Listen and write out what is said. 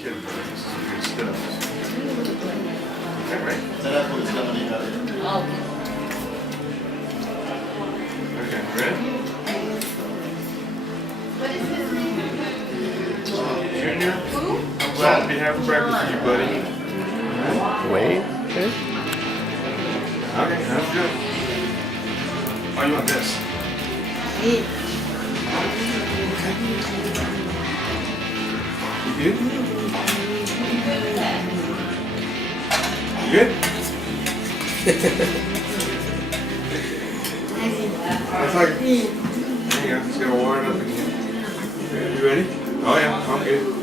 kidding, bro. This is good stuff. Okay, right? Sarap po sila Manila. Okay, ready? What is his name? Junior, Who? I'm glad to be having breakfast with you, buddy. Wait. Okay. Okay, that's good. Oh, you want this? You good? You good? That's like, there you go, just gotta wire it up again. You ready? Oh yeah, I'm good.